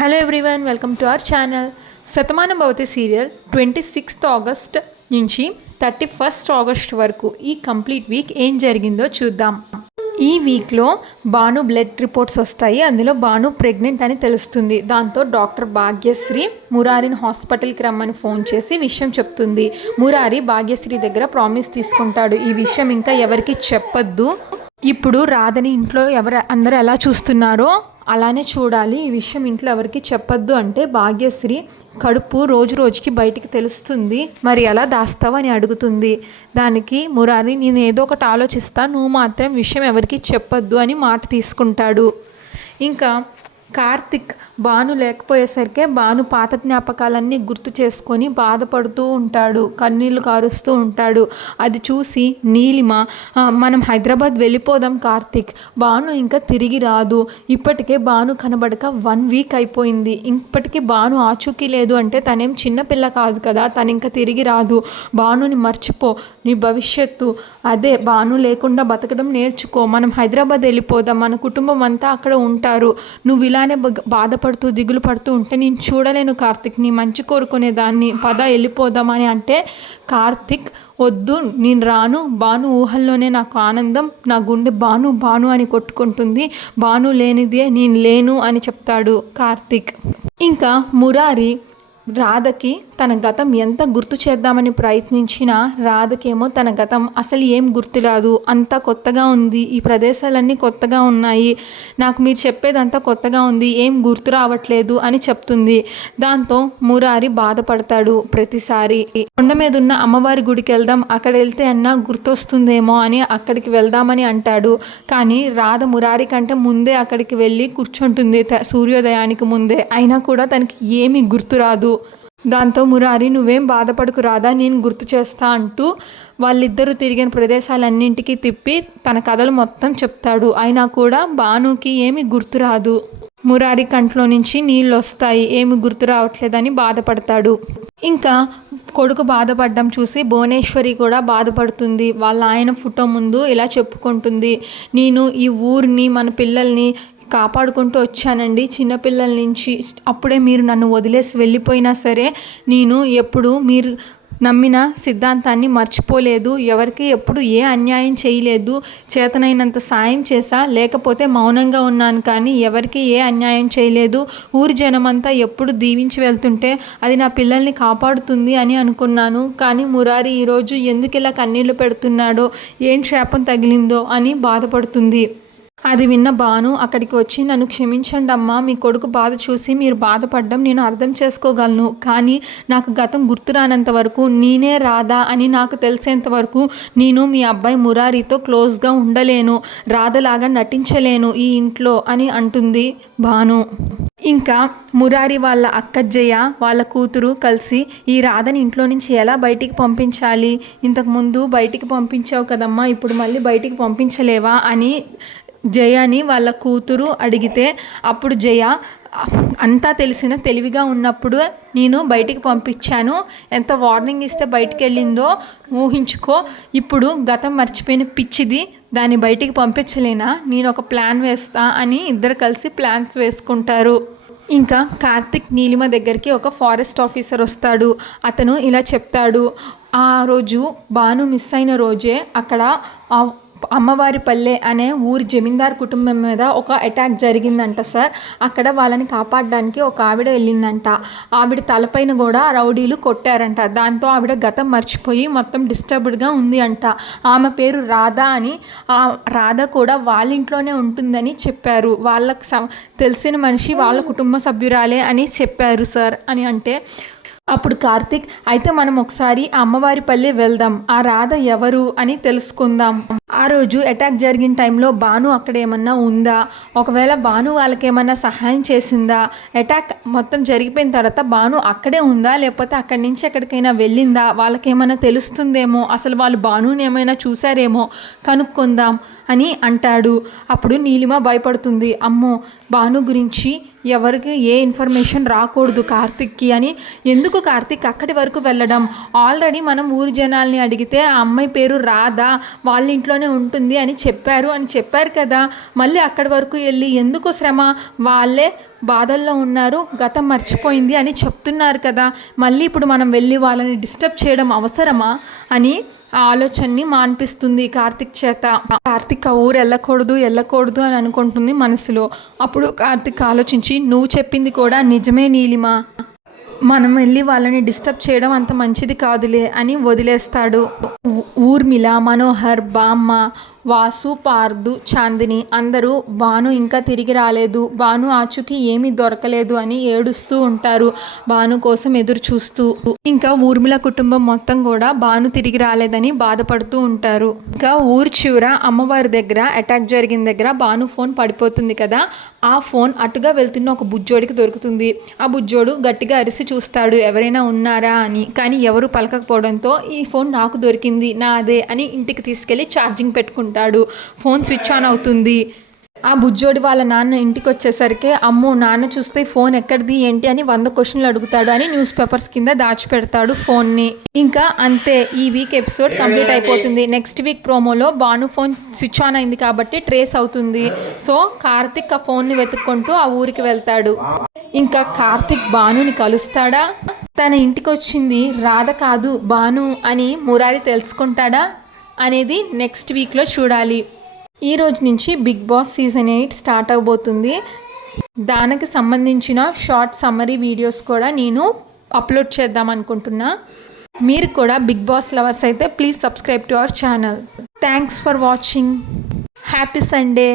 Hello everyone, welcome to our channel. Shatamanam Bhavati serial 26th August నుంచి 31st August వరకు ఈ complete week ఏం జరిగిందో చూద్దాం. ఈ వీక్లో భాను బ్లడ్ రిపోర్ట్స్ వస్తాయి. అందులో భాను ప్రెగ్నెంట్ అని తెలుస్తుంది. దాంతో డాక్టర్ భాగ్యశ్రీ మురారిని హాస్పిటల్కి రమ్మని ఫోన్ చేసి విషయం చెప్తుంది. మురారి భాగ్యశ్రీ దగ్గర ప్రామిస్ తీసుకుంటాడు, ఈ విషయం ఇంకా ఎవరికి చెప్పొద్దు. ఇప్పుడు రాధని ఇంట్లో అందరూ ఎలా చూస్తున్నారో అలానే చూడాలి, ఈ విషయం ఇంట్లో ఎవరికి చెప్పొద్దు అంటే భాగ్యశ్రీ కడుపు రోజు రోజుకి బయటికి తెలుస్తుంది, మరి ఎలా దాస్తావు అని అడుగుతుంది. దానికి మురారి, నేను ఏదో ఒకటి ఆలోచిస్తా, నువ్వు మాత్రం విషయం ఎవరికి చెప్పొద్దు అని మాట తీసుకుంటాడు. ఇంకా కార్తిక్ భాను లేకపోయేసరికి భాను పాత జ్ఞాపకాలన్నీ గుర్తు చేసుకొని బాధపడుతూ ఉంటాడు, కన్నీళ్లు కారుస్తూ ఉంటాడు. అది చూసి నీలిమ, మనం హైదరాబాద్ వెళ్ళిపోదాం కార్తిక్, భాను ఇంకా తిరిగి రాదు, ఇప్పటికే భాను కనబడక 1 వీక్ అయిపోయింది, ఇప్పటికీ భాను ఆచూకీ లేదు అంటే తనేం చిన్నపిల్ల కాదు కదా, తను ఇంకా తిరిగి రాదు, భానుని మర్చిపో, నీ భవిష్యత్తు అదే, భాను లేకుండా బతకడం నేర్చుకో, మనం హైదరాబాద్ వెళ్ళిపోదాం, మన కుటుంబం అంతా అక్కడ ఉంటారు, నువ్వు ఇలానే బాధపడుతూ దిగులు పడుతూ ఉంటే నేను చూడలేను కార్తిక్, నీ మంచి కోరుకునేదాన్ని, పద వెళ్ళిపోదామని అంటే కార్తిక్, వద్దు నేను రాను, భాను ఊహల్లోనే నాకు ఆనందం, నా గుండె భాను భాను అని కొట్టుకుంటుంది, భాను లేనిదే నేను లేను అని చెప్తాడు కార్తిక్. ఇంకా మురారి రాధకి తన గతం ఎంత గుర్తు చేద్దామని ప్రయత్నించినా రాధకేమో తన గతం అసలు ఏం గుర్తురాదు, అంతా కొత్తగా ఉంది, ఈ ప్రదేశాలన్నీ కొత్తగా ఉన్నాయి, నాకు మీరు చెప్పేదంతా కొత్తగా ఉంది, ఏం గుర్తు రావట్లేదు అని చెప్తుంది. దాంతో మురారి బాధపడతాడు. ప్రతిసారి కొండ మీద ఉన్న అమ్మవారి గుడికి వెళ్దాం, అక్కడ వెళ్తే అన్నా గుర్తొస్తుందేమో అని అక్కడికి వెళ్దామని అంటాడు. కానీ రాధ మురారి కంటే ముందే అక్కడికి వెళ్ళి కూర్చుంటుంది, సూర్యోదయానికి ముందే, అయినా కూడా తనకి ఏమీ గుర్తురాదు. దాంతో మురారి, నువ్వేం బాధపడకు రాదా, నేను గుర్తు చేస్తా అంటూ వాళ్ళిద్దరూ తిరిగిన ప్రదేశాలన్నింటికి తిప్పి తన కథలు మొత్తం చెప్తాడు. అయినా కూడా భానుకి ఏమి గుర్తురాదు. మురారి కంట్లో నుంచి నీళ్ళు వస్తాయి, ఏమి గుర్తు రావట్లేదని బాధపడతాడు. ఇంకా కొడుకు బాధపడడం చూసి భువనేశ్వరి కూడా బాధపడుతుంది. వాళ్ళ ఆయన ఫోటో ముందు ఇలా చెప్పుకుంటుంది, నేను ఈ ఊరిని మన పిల్లల్ని కాపాడుకుంటూ వచ్చానండి చిన్నపిల్లల నుంచి, అప్పుడే మీరు నన్ను వదిలేసి వెళ్ళిపోయినా సరే నేను ఎప్పుడు మీరు నమ్మిన సిద్ధాంతాన్ని మర్చిపోలేదు, ఎవరికి ఎప్పుడు ఏ అన్యాయం చేయలేదు, చేతనైనంత సాయం చేశా, లేకపోతే మౌనంగా ఉన్నాను, కానీ ఎవరికి ఏ అన్యాయం చేయలేదు, ఊరి జనమంతా ఎప్పుడు దీవించి వెళ్తుంటే అది నా పిల్లల్ని కాపాడుతుంది అని అనుకున్నాను, కానీ మురారి ఈరోజు ఎందుకు ఇలా కన్నీళ్లు పెడుతున్నాడో, ఏం శాపం తగిలిందో అని బాధపడుతుంది. అది విన్న భాను అక్కడికి వచ్చి, నన్ను క్షమించండి అమ్మా, మీ కొడుకు బాధ చూసి మీరు బాధపడడం నేను అర్థం చేసుకోగలను, కానీ నాకు గతం గుర్తురానంత వరకు, నేనే రాధా అని నాకు తెలిసేంత వరకు నేను మీ అబ్బాయి మురారితో క్లోజ్గా ఉండలేను, రాధలాగా నటించలేను ఈ ఇంట్లో అని అంటుంది భాను. ఇంకా మురారి వాళ్ళ అక్క జయ వాళ్ళ కూతురు కలిసి ఈ రాధని ఇంట్లో నుంచి ఎలా బయటికి పంపించాలి, ఇంతకుముందు బయటికి పంపించావు కదమ్మా, ఇప్పుడు మళ్ళీ బయటికి పంపించలేవా అని జయని వాళ్ళ కూతురు అడిగితే, అప్పుడు జయ, అంతా తెలిసిన తెలివిగా ఉన్నప్పుడు నేను బయటికి పంపించాను, ఎంత వార్నింగ్ ఇస్తే బయటికి వెళ్ళిందో ఊహించుకో, ఇప్పుడు గతం మర్చిపోయిన పిచ్చిది, దాన్ని బయటికి పంపించలేనా, నేను ఒక ప్లాన్ వేస్తా అని ఇద్దరు కలిసి ప్లాన్స్ వేసుకుంటారు. ఇంకా కార్తిక్ నీలిమ దగ్గరికి ఒక ఫారెస్ట్ ఆఫీసర్ వస్తాడు. అతను ఇలా చెప్తాడు, ఆ రోజు భాను మిస్ అయిన రోజే అక్కడ అమ్మవారిపల్లె అనే ఊరి జమీందార్ కుటుంబం మీద ఒక అటాక్ జరిగిందంట సార్, అక్కడ వాళ్ళని కాపాడడానికి ఒక ఆవిడ వెళ్ళిందంట, ఆవిడ తలపైన కూడా రౌడీలు కొట్టారంట, దాంతో ఆవిడ గతం మర్చిపోయి మొత్తం డిస్టర్బ్డ్గా ఉంది అంట, ఆమె పేరు రాధ అని, ఆ రాధ కూడా వాళ్ళ ఇంట్లోనే ఉంటుందని చెప్పారు, వాళ్ళకి తెలిసిన మనిషి వాళ్ళ కుటుంబ సభ్యురాలే అని చెప్పారు సార్ అని అంటే, అప్పుడు కార్తిక్, అయితే మనం ఒకసారి అమ్మవారి పల్లె వెళ్దాం, ఆ రాధ ఎవరు అని తెలుసుకుందాం, ఆ రోజు అటాక్ జరిగిన టైంలో భాను అక్కడ ఏమన్నా ఉందా, ఒకవేళ భాను వాళ్ళకేమన్నా సహాయం చేసిందా, అటాక్ మొత్తం జరిగిపోయిన తర్వాత భాను అక్కడే ఉందా, లేకపోతే అక్కడి నుంచి ఎక్కడికైనా వెళ్ళిందా, వాళ్ళకేమైనా తెలుస్తుందేమో, అసలు వాళ్ళు భానుని ఏమైనా చూసారేమో కనుక్కుందాం అని అంటాడు. అప్పుడు నీలిమ భయపడుతుంది, అమ్మో భాను గురించి ఎవరికి ఏ ఇన్ఫర్మేషన్ రాకూడదు కార్తిక్కి అని. ఎందుకు కార్తిక్ అక్కడి వరకు వెళ్ళడం? ఆల్రెడీ మనం ఊరి జనాల్ని అడిగితే ఆ అమ్మాయి పేరు రాధా, వాళ్ళ ఇంట్లోనే ఉంటుంది అని చెప్పారు కదా. మళ్ళీ అక్కడి వరకు వెళ్ళి ఎందుకు శ్రమ? వాళ్ళే బాధల్లో ఉన్నారు, గతం మర్చిపోయింది అని చెప్తున్నారు కదా. మళ్ళీ ఇప్పుడు మనం వెళ్ళి వాళ్ళని డిస్టర్బ్ చేయడం అవసరమా అని ఆ ఆలోచనని మాన్పిస్తుంది కార్తిక్ చేత. కార్తిక్ ఆ ఊరు వెళ్ళకూడదు అని అనుకుంటుంది మనసులో. అప్పుడు కార్తిక్ ఆలోచించి, నువ్వు చెప్పింది కూడా నిజమే నీలిమ, మనం వెళ్ళి వాళ్ళని డిస్టర్బ్ చేయడం అంత మంచిది కాదులే అని వదిలేస్తాడు. ఊర్మిళ, మనోహర్, బామ్మ, వాసు, పార్దు, చాందిని అందరూ భాను ఇంకా తిరిగి రాలేదు, భాను ఆచూకీ ఏమీ దొరకలేదు అని ఏడుస్తూ ఉంటారు, భాను కోసం ఎదురు చూస్తూ. ఇంకా ఊర్మిళ కుటుంబం మొత్తం కూడా భాను తిరిగి రాలేదని బాధపడుతూ ఉంటారు. ఇంకా ఊరి చివర అమ్మవారి దగ్గర అటాక్ జరిగిన దగ్గర భాను ఫోన్ పడిపోతుంది కదా. ఆ ఫోన్ అటుగా వెళ్తున్న ఒక బుజ్జోడికి దొరుకుతుంది. ఆ బుజ్జోడు గట్టిగా అరిసి చూస్తాడు ఎవరైనా ఉన్నారా అని. కానీ ఎవరు పలకకపోవడంతో ఈ ఫోన్ నాకు దొరికింది, నాదే అని ఇంటికి తీసుకెళ్ళి ఛార్జింగ్ పెట్టుకుంటాడు. ఫోన్ స్విచ్ ఆన్ అవుతుంది. ఆ బుజ్జోడి వాళ్ళ నాన్న ఇంటికి వచ్చేసరికి, అమ్మో నాన్న చూస్తే ఫోన్ ఎక్కడిది ఏంటి అని 100 క్వశ్చన్లు అడుగుతాడు అని న్యూస్ పేపర్స్ కింద దాచిపెడతాడు ఫోన్ని. ఇంకా అంతే, ఈ వీక్ ఎపిసోడ్ కంప్లీట్ అయిపోతుంది. నెక్స్ట్ వీక్ ప్రోమోలో భాను ఫోన్ స్విచ్ ఆన్ అయింది కాబట్టి ట్రేస్ అవుతుంది. సో కార్తిక్ ఆ ఫోన్ని వెతుక్కుంటూ ఆ ఊరికి వెళ్తాడు. ఇంకా కార్తిక్ భానుని కలుస్తాడా? తన ఇంటికి వచ్చింది రాధ కాదు భాను అని మురారి తెలుసుకుంటాడా అనేది నెక్స్ట్ వీక్లో చూడాలి. ఈ రోజు నుంచి బిగ్ బాస్ సీజన్ 8 స్టార్ట్ అవబోతుంది. దానికి సంబంధించిన షార్ట్ సమ్మరీ వీడియోస్ కూడా నేను అప్లోడ్ చేద్దాం అనుకుంటున్నా. మీరు కూడా బిగ్ బాస్ లవర్స్ అయితే please subscribe to our channel. Thanks for watching. Happy Sunday.